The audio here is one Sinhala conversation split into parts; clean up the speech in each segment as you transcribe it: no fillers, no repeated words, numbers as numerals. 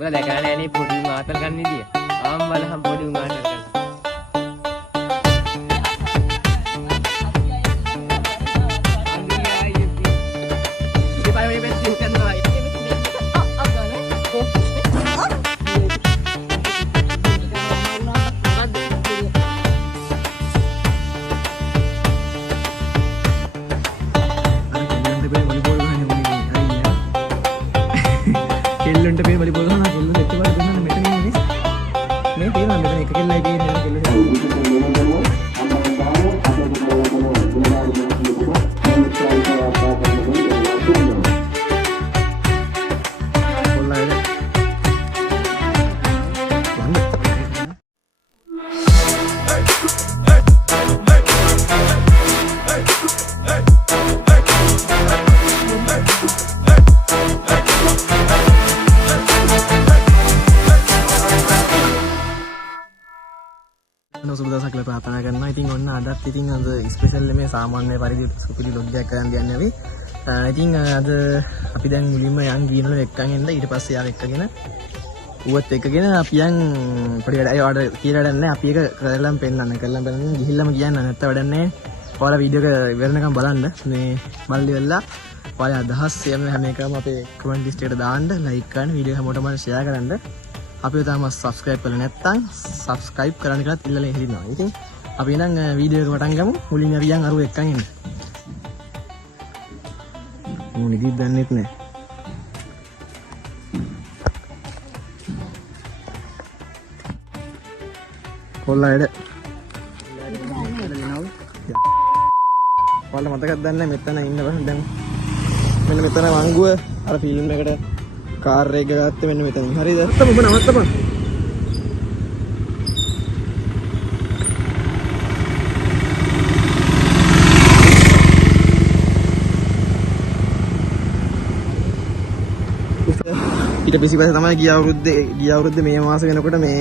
උඹලා දැකලා නැහැ නේ පොඩි මාතල් ගන්න විදිය. ආම්මලහම් පොඩි මාතල් ගන්න. කෙල්ලන්ට මේ වලිබෝල් ගහන කෙල්ලන් දෙක වල දුන්නා මෙතන ඉන්නේ මේ තියෙනවා මෙතන එක කෙල්ලයි තියෙන්නේ කෙල්ලන් සුබදසක් කියලා ප්‍රාර්ථනා කරනවා. ඉතින් ඔන්න අදත් ඉතින් අද ස්පෙෂල් මේ සාමාන්‍ය පරිදි සුපිරි ලොග් එකක් කරන් යන්නේ අපි. ඉතින් අද අපි දැන් මුලින්ම යන් ගිනවල එක්කන් එන්න ඊට පස්සේ යාව එක්කගෙන ඌවත් එක්කගෙන අපි යන් පොඩි වැඩ ආඩර් කියලා වැඩක් අපි එක කරලම් පෙන්නන්න ගිහිල්ලාම කියන්න නැත්නම් වැඩක් නැහැ. ඔයාලා වීඩියෝ එක ඉවරනකම් බලන්න. මේ මල්ලි වෙලා ඔයාලා අදහස් හැම එකම අපේ කමෙන්ට් ලිස්ට් එකට දාන්න, ලයික් කරන්න, වීඩියෝ හැමෝටම ෂෙයා කරන්න. අපි තාම සබ්ස්ක්‍රයිබ් කරලා නැත්නම් සබ්ස්ක්‍රයිබ් කරන්න කියලා ඉල්ලලා හිටිනවා. ඉතින් අපි නම් වීඩියෝ එක පටන් ගමු. මුලින්ම අපි යන් අරුව එක්කන් එන්න. මොන ඉදිත් දන්නෙත් නැහැ. කොල්ලයිද? ඔයාලා මතකද දන්නේ මෙතන ඉන්න බෑ දැන්. මෙන්න මෙතන වංගුව අර ෆිල්ම් එකට කාර් එක ගත්තේ මෙන්න මෙතන. හරිද? ඔබ නවත්තපන්. ඊට පස්සේ තමයි ගිය අවුරුද්දේ මේ මාස වෙනකොට මේ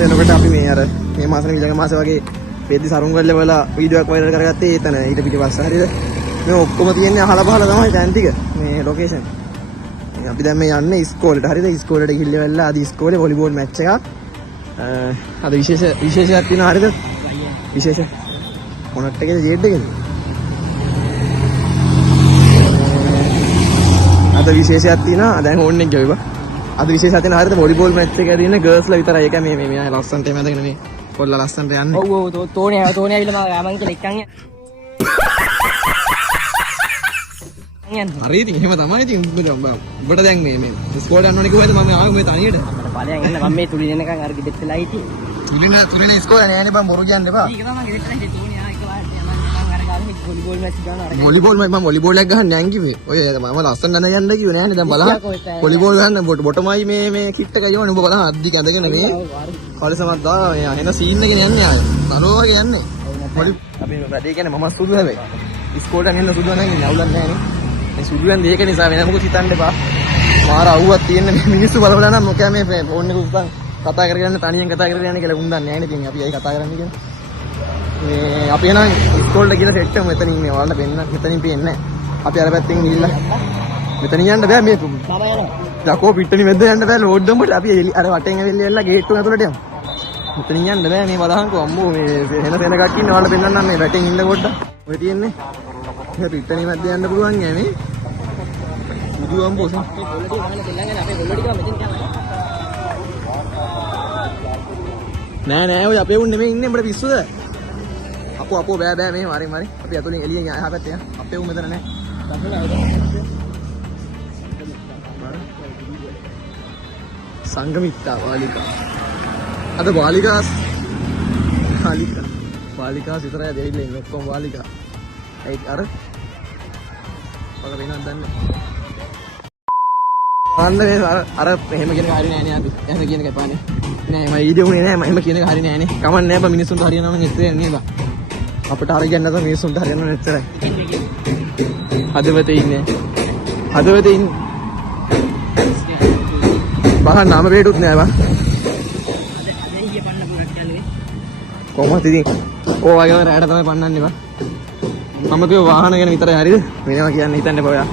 වෙනකොට අපි මේ අර මේ මාසෙ ඊළඟ මාසෙ වගේ පෙද්දි සරුංගල්ල වල වීඩියෝ එකක් වයිරල් කරගත්තේ එතන ඊට පිටිපස්ස. හරිද? මේ ඔක්කොම තියෙන්නේ අහලා පහලා තමයි තැන් ටික මේ ලොකේෂන්. අපි දැන් මේ යන්නේ ඉස්කෝලේට. හරිද? ඉස්කෝලේට ගිහිල්ලා වෙලා අද ඉස්කෝලේ වොලිබෝල් මැච් එකක්. අද විශේෂයක් තියෙනවා. හරිද? විශේෂ මොනට් එකේද ජෙඩ් එකේද? අද විශේෂයක් තියෙනවා. දැන් ඕන් එක ගෙවුවා. අද විශේෂයක් තියෙනවා. හරිද? වොලිබෝල් මැච් එකේ තියෙන ගර්ල්ස්ලා විතරයි. ඒක මේ ලස්සනට එමෙ ඇඳගෙන මේ කොල්ලා ලස්සනට යන්නේ. ඔව් තෝනේ ඇවිල්ලා මම කියලා එක්කන් හරි ඉතින් එහෙම තමයි ඉතින් උඹට දැන් මේ ඉස්කෝලේ යන්න ඕනේ කිව්වද මම ආවේ මේ තනියට ඵලයන් එන්න මම මේ තුලින් එනකන් අර ගෙදෙත් වෙලා හිටියේ තුලින් ඉස්කෝලේ නෑනේ බං බොරු කියන්න එපා ඒක තමයි ගෙදෙත් වෙලා හිටියේ තෝනේ ආ එක වාට යනවා අර ගානේ වොලිබෝල් මැච් ගන්නවා අර වොලිබෝල් මම වොලිබෝල් එකක් ගහන්න යන් කිව්වේ ඔය මම ලස්සන ගන්න යන්න කිව්වේ නෑනේ දැන් බලන්න වොලිබෝල් ගන්න බොටමයි මේ කිට් එක යවන්නේ උඹ බලන්න අද්දි කැඳගෙන මේ කලසමක් දාලා එන සීන් එකේ යන්නේ ආයේ නරෝ වගේ යන්නේ අපි වැඩේ කියන්නේ මම සුදු හැබැයි ඉස්කෝලෙන් එන්න සුදු නැහැ නේ අවුලක් නැහැ නේ මේ සුදුෙන් දෙයක නිසා වෙන මොකද හිතන්න එපා. මාර අවුවක් තියෙන මේ මිනිස්සු බලවලා නම් මොකෑ මේ ෆෝන් එක උස්සන් කතා කරගෙන තනියෙන් කතා කරගෙන යන්නේ කියලා උන් දන්නේ නැහැ නේ. ඉතින් අපි අයි කතා කරන්නේ කියලා. මේ අපි එනවා ඉස්කෝලේට ගිහින් සෙට් එක මෙතනින් මේ වලට වෙන්න මෙතනින් පේන්නේ නැහැ. අපි අර පැත්තෙන් ගිහිල්ලා මෙතනින් යන්න බෑ මේ මම යනවා. යකෝ පිට්ටනි මැද්ද යන්න බෑ ලෝඩ් දෙමුට අපි අර වටෙන් ඇවිල්ලා ගේට්ටුව ඇතුළට යමු. මෙතනින් යන්න බෑ මේ බලහන්කෝ අම්මෝ මේ වෙන එකක් ඉන්නේ වලට පෙන්නන්නම් මේ වැටෙන් ඉන්න පොඩ්ඩක්. ඔය තියෙන්නේ මේ පිට්ටනි මැද්ද යන්න පුළුවන් ඈ මේ. බුදුන් බොස අපේ කොල්ලටි ගහන්න දෙල්ලන්නේ අපේ කොල්ලටි ගම මෙතෙන් යනවා නෑ ඔය අපේ උන් නෙමෙයි ඉන්නේ උඹට පිස්සුද අපෝ බෑ මේ මාරි අපි අතුලින් එළියෙන් ආ පැත්තේ අපේ උන් මෙතන නෑ සංගමිත්තා වාලිකා අද වාලිකා විතරයි දෙවිල්ලේ ඉන්නේ ඔක්කොම වාලිකා ඒ අර ඔයාලා වෙනවද දන්නේ අන්නේ අර එහෙම කියන එක හරිය නෑ නේ අපි. එහෙම කියන එක එපානේ. නෑ මම වීඩියෝ උනේ නෑ මම එහෙම කියන එක හරිය නෑ නේ. කමක් නෑ බං මිනිස්සුන්ට හරියනවා නම් ඉස්තරේ නේ බං. අපිට හරියන්නේ නැත්නම් මිනිස්සුන්ට හරියනවා නැච්චරයි. හදවතේ ඉන්නේ. බහන් නාම වේඩුත් නෑ බං. කොහොමද ඉතින්? ඕ වගේම රැයට තමයි පන්නන්නේ බං. මම කිව්ව වාහන ගැන විතරයි හරිද? වෙනවා කියන්න හිතන්න එපා ඔයා.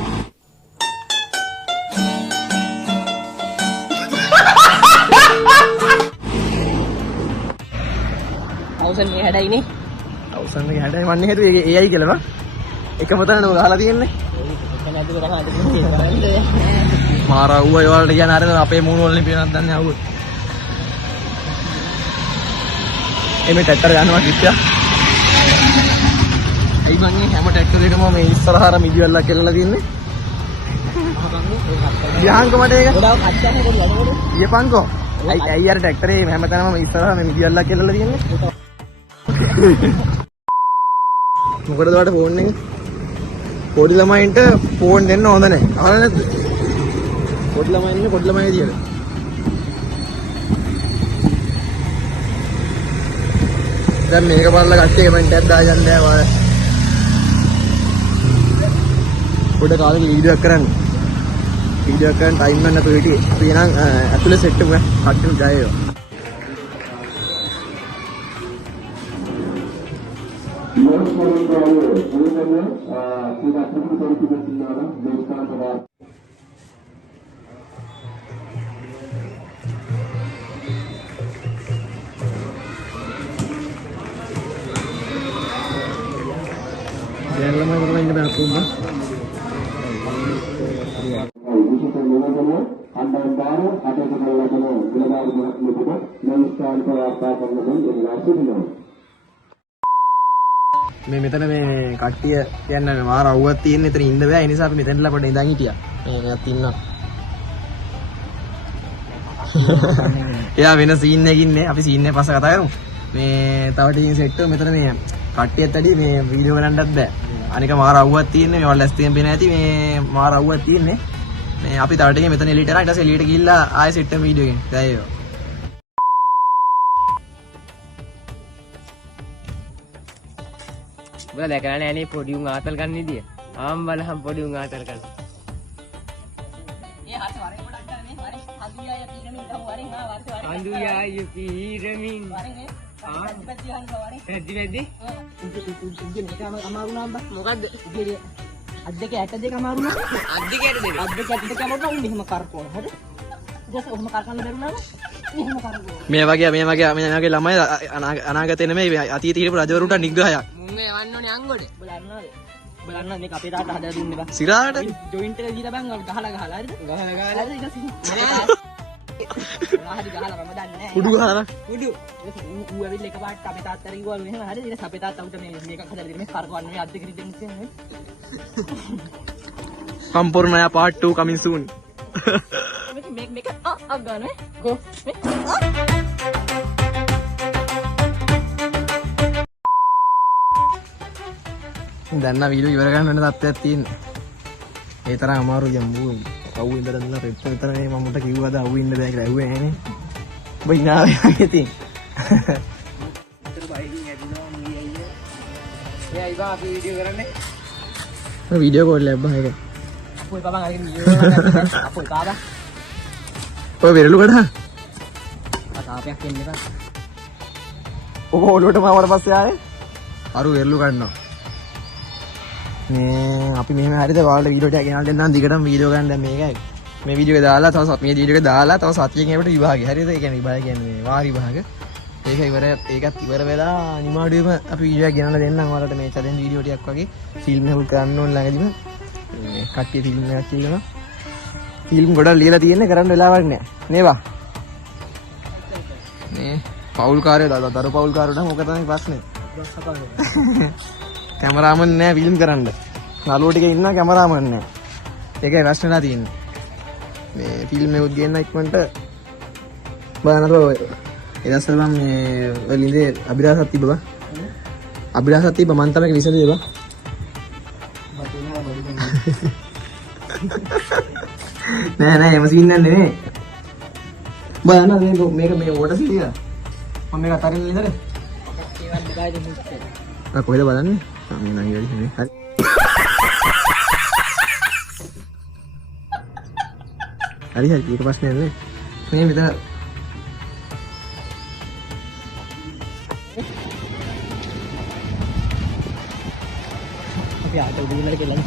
1000 මේ හැඩයිනේ. 1000 එක හැඩයි මන්නේ හිතුවේ ඒ AI කියලා නෝ. එකම තැනම ගහලා තියෙන්නේ. මාර අවුව ඒ වලට කියන අර අපේ මූණ වලින් පිනක් දන්නේ අවුව. එමෙ ට්‍රැක්ටර් ගන්නවා කිච්චා. අයි මන්නේ හැම ට්‍රැක්ටර් එකම මේ ඉස්සරහට මිදිවල්ලා කෙලලා තියෙන්නේ. යහන්ක මට ඒක. ගොඩාක් අච්චානේ පොඩි අඩවල. ඊයපන්කෝ. අයි අර ට්‍රැක්ටරේ හැමතැනම ඉස්සරහට මේ මිදිවල්ලා කෙලලා තියෙන්නේ. මොකටද ඔයාලට ෆෝන් එකේ? පොඩි ළමයින්ට ෆෝන් දෙන්න හොඳ නැහැ. අහලා නැද්ද? පොඩි ළමයි ඉන්නේ පොඩි ළමයි විදියට. දැන් මේක බලලා කට්ටිය කමෙන්ට් එකක් දාගන්න බෑ. පොඩ කාලෙක වීඩියෝ එකක් කරන්න. වීඩියෝ එකක් කරන්න ටයිම් ගන්න නැතුව හිටියේ. අපි එනං ඇතුලේ සෙට් එකක් කට්ටිය ජය වේවා. මේ මෙතන මේ කට්ටිය කියන්නේ මාර අවුවක් තියෙන එතන ඉන්න බෑ. ඒ නිසා අපි මෙතනලා පොඩ්ඩක් ඉඳන් හිටියා. මේ මෙයාත් ඉන්නවා. එයා වෙන සීන් එකකින් නේ. අපි සීන් එක පස්සේ කතා කරමු. මේ තව ටීම් සෙට් එක මෙතන මේ කට්ටියත් ඇඩි මේ වීඩියෝ බලන්නත් බෑ. අනික මාර අවුවක් තියෙන්නේ. මේවල් ඇස්තියෙන් පේන ඇති මේ මාර අවුවක් තියෙන්නේ. මේ අපි තව ටිකේ මෙතන එළියට යනවා. ඊට පස්සේ එළියට ගිහිල්ලා ආයෙ සෙට් එක වීඩියෝ එකෙන්. දැන් ඒවා. උඹලා දැකලා නෑනේ පොඩි උන් ආතල් ගන්න විදිය. ආම් බලහම් පොඩි උන් ආතල් ගන්න. ඒ හත් වරේ පොඩක් ගන්නනේ. වරේ හඳුයා යපීරමින් ගහුව වරේ ආ වරේ. හඳුයා යපීරමින්. වරේ ආ පැති හංග වරේ. පැති. ඉතින් නිකම අමාරු නම් බා. මොකද්ද? ඉතින් අද්දක 62 අමාරු නම්. අද්දක 62. අද්දක 62 අමාරු නම් මෙහෙම කරපුවා. හරි? ඊට ඔහොම කරකන්න බැරුණාම මෙහෙම කරපුවා. මේ වගේ ළමයි අනාගතේ නෙමෙයි අතීතයේ හිටපු රජවරුන්ට නිග්‍රහයක්. මුංගේ යවන්න ඕනේ අංගොඩ. බලන්නද? බලන්න මේක අපේ තාත්තා හදලා දුන්නේ බා. සිරාට ජොයින්ට් එක දීලා බං ගහලා හරිද? ගහලා හරි ගහලා මම දන්නේ නැහැ. කුඩු ගහලා. කුඩු. ඌ ඇවිල්ලා එකපාරට අපේ තාත්තට කිව්වලු එහෙම හරිද? ඊට අපේ තාත්තා උට මේකක් හදලා දෙන්න මේ කරකවන්නේ මේ අද්දක රිදෙන්න කියන්නේ. සම්පූර්ණය part 2 coming soon. මේක ගන්න ගෝ. දැන් නම් වීඩියෝ ඉවර ගන්න වෙන තත්ත්වයක් තියෙන්නේ. ඒ තරම් අමාරුයි යම්බු. අවු ඉඳලා දුන්න රෙප්ප විතර මේ මම උට කිව්වද අවු ඉන්න බෑ කියලා. ඇහුවේ නෑනේ. ඔබ ඉනාවේ ඉතින්. විතර බයිකින් ඇදිනවා මී අයියේ. ඒ අයිවා අපි වීඩියෝ කරන්නේ. වීඩියෝ කෝල් එකක් බා ඒක. අපෝයි බබන් අරගෙන වීඩියෝ කරන්නේ. අපෝයි බාබා. ඔය වෙරළු කඩා. අතාපයක් එන්න එපා. ඔක ඔළුවට මාවට පස්සේ ආයේ අරු වෙරළු කඩනවා. මේ අපි මෙහෙම හරිද ඔයාලට වීඩියෝ ටික ගෙනල්ලා දෙන්නම් දිගටම වීඩියෝ ගන්න දැන් මේකයි මේ වීඩියෝ එක දාලා තව මේ වීඩියෝ එක දාලා තව සතියකින් අපිට විභාගය හරිද ඒ කියන්නේ විභාගය කියන්නේ මේ වාර විභාග ඒක ඒකත් ඉවර වෙලා නිමාඩුවේම අපි වීඩියෝ එක ගෙනල්ලා දෙන්නම් ඔයාලට මේ චැලෙන්ජ් වීඩියෝ ටිකක් වගේ ෆිල්ම් එකක් කරන්න ඕන ළඟදිම මේ කට්ටිය ෆිල්ම් එකක් කියනවා ෆිල්ම් ගොඩක් ලියලා තියෙන්නේ කරන්න වෙලාවක් නැහැ නේවා මේ පවුල් කාර්යය දරු පවුල් කාර්යයට මොකද තමයි ප්‍රශ්නේ කැමරාමන් නෑ ෆිල්ම් කරන්න. නළුවෝ ටික ඉන්නවා කැමරාමන් නෑ. ඒකයි ප්‍රශ්නලා තියෙන්නේ. මේ ෆිල්ම් එකක් ගේන්න ඉක්මනට බලනකොට එදස්සල මම මේ ඔය ලිඳේ අභිලාෂයක් තිබ්බා. අභිලාෂයක් තිබ්බා මම තමයි විසඳේ බා. නෑ එම සීන් නෑ නෙමෙයි. බලන්න මේක මේ වෝටර් සීන් එක. මම මේක අතරින් ඉඳලා. ඒවත් දෙකයි දෙන්නේ. ආ කොහෙද බලන්නේ? මේ නම් ඉවරයි නේ. හරි. හරි ඒක ප්‍රශ්නයක් නේ. මේ විතර අපි ආට උඩින්ලා කියලා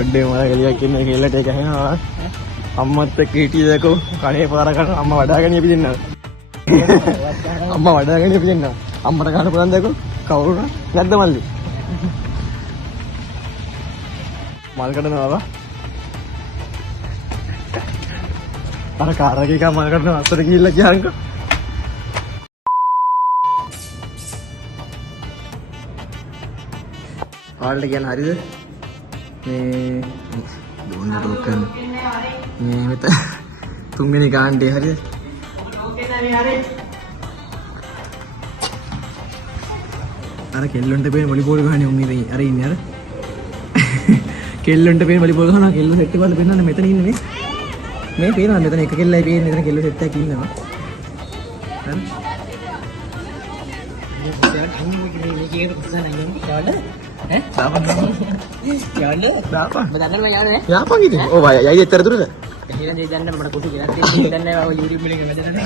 ඔඩේ මම ගලියක් ඉන්නේ කෙල්ලට ඒක ඇහෙනවා. අම්මත් එක්ක හිටියදකෝ කණේ පාර කරන අම්මා වඩාගෙන අපි දෙන්නා. අම්මා වඩාගෙන ඉපින්න. අම්මට ගන්න පුළුවන් දැකෝ. කවුරුන? නැද්ද මල්ලි? මල් කඩනවා. අර කාර් එකේ මල් කඩනවා අතට ගිහිල්ලා කියහන්කෝ. ආල්ට කියන හරිද? මේ දෝන්න ටෝකන්. මේ මෙත තුන්වෙනි ගාන්ඩේ හරිද? අර කෙල්ලොන්ට පේන වොලිබෝල් ගහන්නේ උන් ඉතින් අර ඉන්නේ අර. කෙල්ලොන්ට පේන වොලිබෝල් ගහනවා කෙල්ල සෙට් එකවල පෙන්නන්නේ මෙතන ඉන්නේ මේ. මේ පේනවා මෙතන එක කෙල්ලයි පේන්නේ මෙතන කෙල්ල සෙට් එකක් ඉන්නවා. හරි. යාපන් ඉතින්. ඔව් යයි එතර දුරද? එහෙනම් දෙය දැන්න මට කුටු ගෙනත් දෙන්න නැහැ ඔය YouTube එකේ වැදෙන්නේ.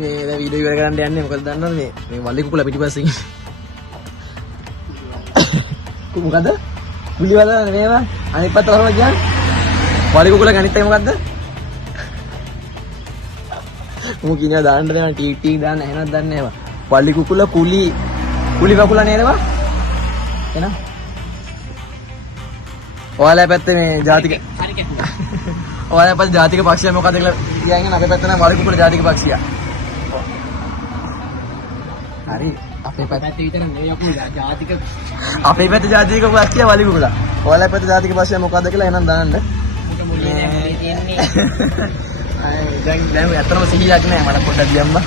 මේ දැන් වීඩියෝ ඉවර කරන්න යන්නේ මොකද දන්නවද මේ වලි කුකුල පිටිපස්සෙන් මොකද ගුලි වල මේවා අනිත් පැත්ත වරම කියන්නේ වලි කුකුල ගණිතය මොකද්ද මම කියනවා දාන්න දෙනවා ටීක් දාන්න එහෙනම් දන්නේ නැහැ වලි කුකුල කුලි වකුල නේනවා එහෙනම් ඔයාලා පැත්තේ මේ ජාතික ඔයාලා පැත්තේ ජාතික පක්ෂය මොකද්ද කියලා කියන්නේ අපේ පැත්තේ නම් වලි කුකුල ජාතික පක්ෂියා හරි අපේ පැත්තේ විතර නෙවෙයි අපු ජාතික අපේ පැත්තේ ජාතික පක්ෂිය වලි කුකුලා ඔයාලා පැත්තේ ජාතික පක්ෂිය මොකද්ද කියලා එහෙනම් දාන්න මුලිය තියෙන්නේ දැන් ඇත්තටම සිහියක් නෑ මට පොඩ්ඩක් දියම්බා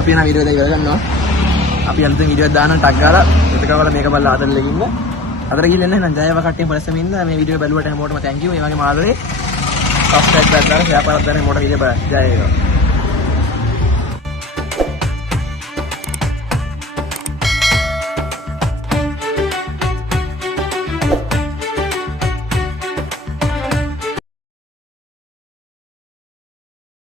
අපි යන වීඩියෝ එක ඉවර කරනවා අපි අලුතෙන් වීඩියෝ දාන්න ටග් ගාලා එතකවල මේක බලලා ආදරෙල ඉන්න අතර ගිහින් එන්න එහෙනම් ජයව කට්ටිය පොලස්සෙම ඉන්න මේ වීඩියෝ බැලුවට හැමෝටම තැන්කියු මේ වගේ මාළුවේ සබ්ස්ක්‍රයිබ් කරලා දාලා ෂෙයා කරලා දාන්න මොකට වීඩියෝ බලන්න ජය වේවා